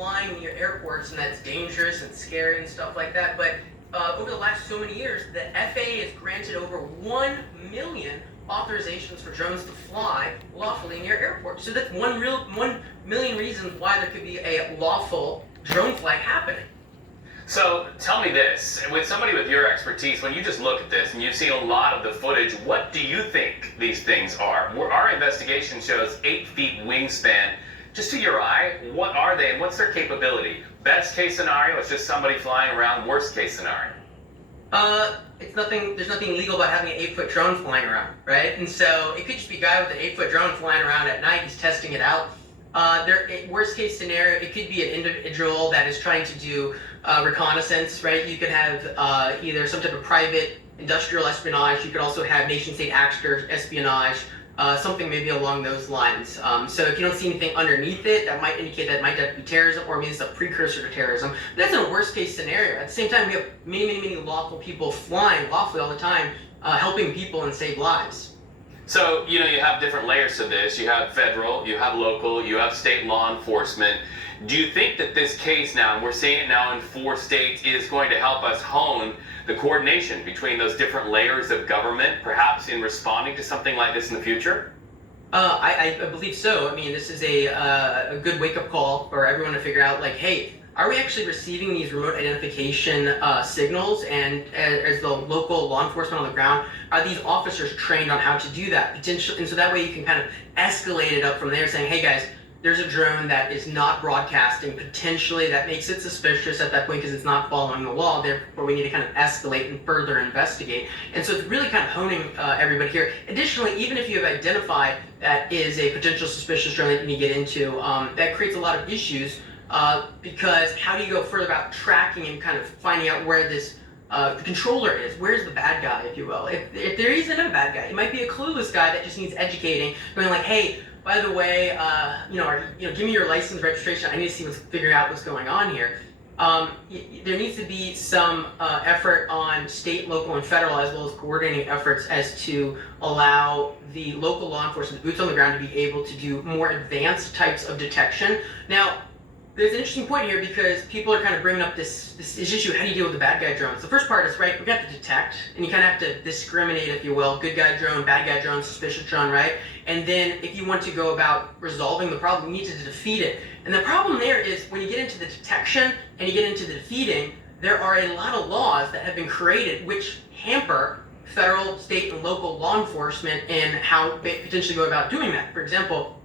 flying near airports, and that's dangerous and scary and stuff like that. But over the last so many years, the FAA has granted over 1 million authorizations for drones to fly lawfully near airports. So that's 1 million reasons why there could be a lawful drone flight happening. So tell me this, with somebody with your expertise, when you just look at this and you've seen a lot of the footage, what do you think these things are? Our investigation shows 8 feet wingspan. Just to your eye, what are they and what's their capability? Best case scenario, it's just somebody flying around. Worst case scenario? There's nothing illegal about having an 8-foot drone flying around, right? And so it could just be a guy with an 8-foot drone flying around at night, he's testing it out. Worst case scenario, it could be an individual that is trying to do reconnaissance, right? You could have either some type of private industrial espionage. You could also have nation-state actor espionage, something maybe along those lines. So if you don't see anything underneath it, that might indicate that it might be terrorism, or maybe it's a precursor to terrorism. But that's a worst case scenario. At the same time, we have many lawful people flying lawfully all the time, helping people and save lives. So, you have different layers to this. You have federal, you have local, you have state law enforcement. Do you think that this case now, and we're seeing it now in 4 states, is going to help us hone the coordination between those different layers of government, perhaps in responding to something like this in the future? I believe so. I mean, this is a good wake-up call for everyone to figure out, like, hey, are we actually receiving these remote identification signals? And as the local law enforcement on the ground, are these officers trained on how to do that? Potentially, and so that way you can kind of escalate it up from there, saying, hey guys, there's a drone that is not broadcasting. Potentially that makes it suspicious at that point because it's not following the law. Therefore, we need to kind of escalate and further investigate. And so it's really kind of honing everybody here. Additionally, even if you have identified that is a potential suspicious drone that you need to get into, that creates a lot of issues. Because how do you go further about tracking and kind of finding out where this the controller is? Where's the bad guy, if you will? If there isn't a bad guy, it might be a clueless guy that just needs educating, going like, hey, by the way, give me your license registration. I need to figure out what's going on here. There needs to be some effort on state, local, and federal, as well as coordinating efforts as to allow the local law enforcement boots on the ground to be able to do more advanced types of detection. Now, there's an interesting point here because people are kind of bringing up this issue. How do you deal with the bad guy drones? The first part is, right, we have to detect, and you kind of have to discriminate, if you will, good guy drone, bad guy drone, suspicious drone, right? And then if you want to go about resolving the problem, you need to defeat it. And the problem there is when you get into the detection and you get into the defeating, there are a lot of laws that have been created which hamper federal, state, and local law enforcement in how they potentially go about doing that. For example,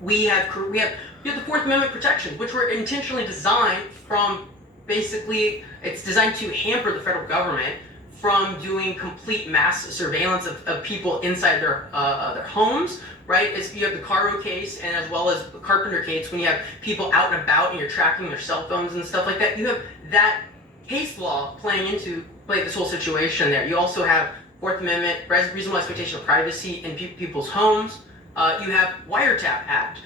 we have the Fourth Amendment protections, which were intentionally designed from basically, it's designed to hamper the federal government from doing complete mass surveillance of people inside their homes, right? As you have the Caro case and as well as the Carpenter case, when you have people out and about and you're tracking their cell phones and stuff like that, you have that case law playing into this whole situation there. You also have Fourth Amendment, reasonable expectation of privacy in people's homes. You have Wiretap Act.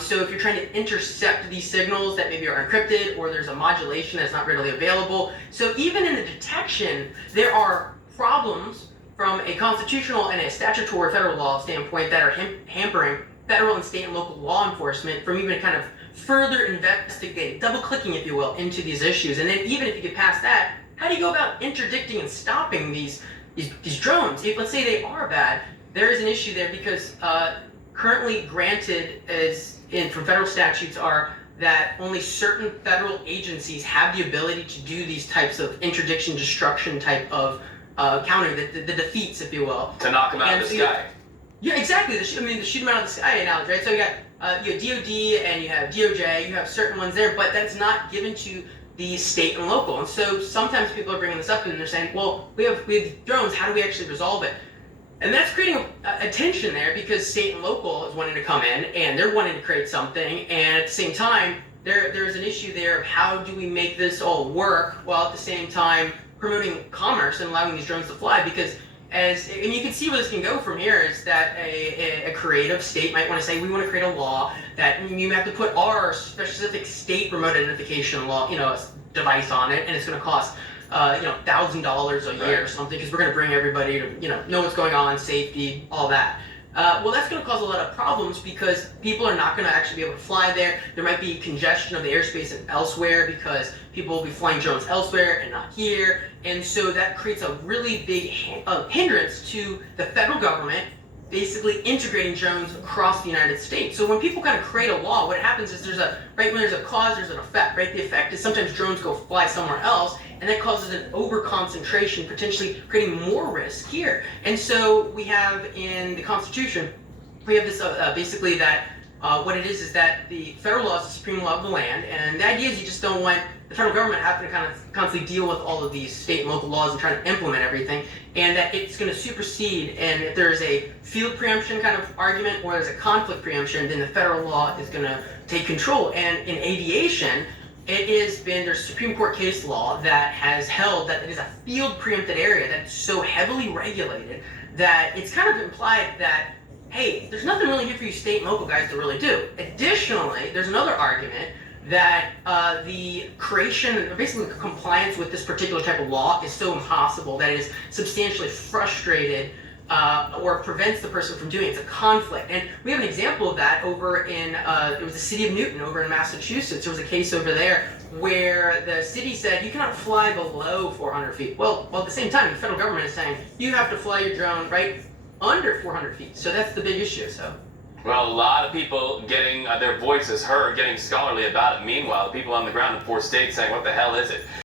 So if you're trying to intercept these signals that maybe are encrypted or there's a modulation that's not readily available. So even in the detection, there are problems from a constitutional and a statutory federal law standpoint that are hampering federal and state and local law enforcement from even kind of further investigating, double clicking, if you will, into these issues. And then even if you get past that, how do you go about interdicting and stopping these drones? If let's say they are bad, there is an issue there because currently granted from federal statutes are that only certain federal agencies have the ability to do these types of interdiction, destruction type of countering, the defeats, if you will. To knock them out of the sky. Yeah, exactly. The shoot them out of the sky analogy, right? So you got DOD and you have DOJ, you have certain ones there, but that's not given to the state and local. And so sometimes people are bringing this up and they're saying, well, we have drones, how do we actually resolve it? And that's creating a tension there because state and local is wanting to come in and they're wanting to create something, and at the same time, there's an issue there of how do we make this all work while at the same time promoting commerce and allowing these drones to fly. Because and you can see where this can go from here is that a creative state might want to say, we want to create a law that you have to put our specific state remote identification law, device on it, and it's going to cost $1,000 a year or something, because we're going to bring everybody to know what's going on, safety, all that. Well, that's going to cause a lot of problems because people are not going to actually be able to fly there. There might be congestion of the airspace elsewhere because people will be flying drones elsewhere and not here. And so that creates a really big hindrance to the federal government basically integrating drones across the United States. So when people kind of create a law, what happens is when there's a cause, there's an effect, right? The effect is sometimes drones go fly somewhere else, and that causes an over concentration, potentially creating more risk here. And so we have in the Constitution, we have this basically that what it is that the federal law is the supreme law of the land, and the idea is you just don't want the federal government having to kind of constantly deal with all of these state and local laws and trying to implement everything, and that it's going to supersede. And if there's a field preemption kind of argument or there's a conflict preemption, then the federal law is going to take control. And in aviation, there's Supreme Court case law that has held that it is a field preempted area that's so heavily regulated that it's kind of implied that, hey, there's nothing really here for you state and local guys to really do. Additionally, there's another argument that the creation, basically compliance with this particular type of law is so impossible that it is substantially frustrated or prevents the person from doing it. It's a conflict. And we have an example of that over in, it was the city of Newton over in Massachusetts. There was a case over there where the city said you cannot fly below 400 feet. Well, at the same time, the federal government is saying you have to fly your drone right under 400 feet. So that's the big issue. So. Well, a lot of people getting their voices heard, getting scholarly about it. Meanwhile, people on the ground in 4 states saying, what the hell is it?